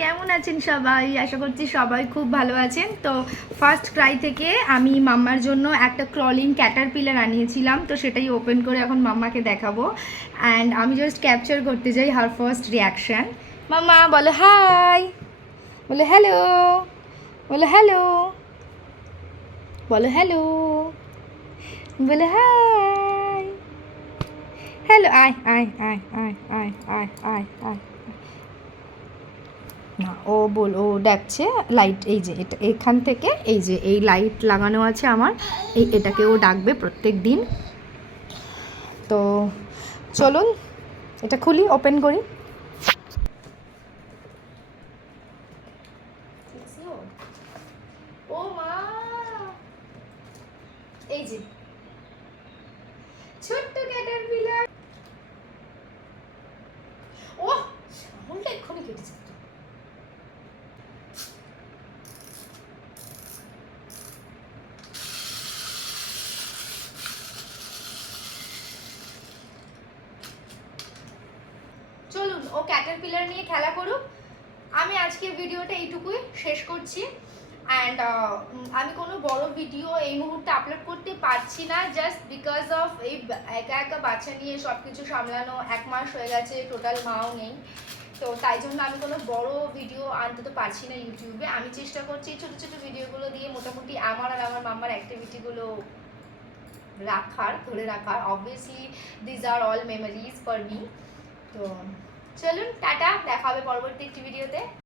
কেমন আছেন সবাই? আশা করছি সবাই খুব ভালো আছেন। তো ফার্স্ট ক্রাই থেকে আমি মাম্মার জন্য একটা ক্রলিং ক্যাটারপিলার আনিয়েছিলাম, তো সেটাই ওপেন করে এখন মাম্মাকে দেখাবো। অ্যান্ড আমি জাস্ট ক্যাপচার করতে যাই হার ফার্স্ট রিয়াকশান। মাম্মা বলো হাই, বলো হ্যালো, বলো হ্যালো, বলো হ্যালো, বলো হাই, হ্যালো, আয় আয় আয় আয় আয় আয় আয় আয়। না, ও ডাকছে লাইট, এই যে এটা এখান থেকে, এই যে এই লাইট লাগানো আছে আমার, এটাকে ও ডাকবে প্রত্যেক দিন। তো চলুন এটা খুলি, ওপেন করি। ও মা, এই যে ছোট্ট ক্যাটারপিলার। ও সাউন্ডটা এক্ষুনি কেটেছে। চলুন ও ক্যাটারপিলার নিয়ে খেলা করুক। আমি আজকের ভিডিওটা এইটুকুই শেষ করছি। অ্যান্ড আমি কোনো বড় ভিডিও এই মুহূর্তে আপলোড করতে পারছি না, জাস্ট বিকজ অফ এই একা একা বাচ্চা নিয়ে সব কিছু সামলানো। 1 মাস হয়ে গেছে, টোটাল মাও নেই, তো তাই জন্য আমি কোনো বড় ভিডিও আনতে তো পারছি না ইউটিউবে। আমি চেষ্টা করছি ছোটো ছোটো ভিডিওগুলো দিয়ে মোটামুটি আমার আর আমার মাম্মার অ্যাক্টিভিটিগুলো ধরে রাখার। Obviously these are all memories for me. তো চলুন টাটা, দেখা হবে পরবর্তী একটি ভিডিওতে।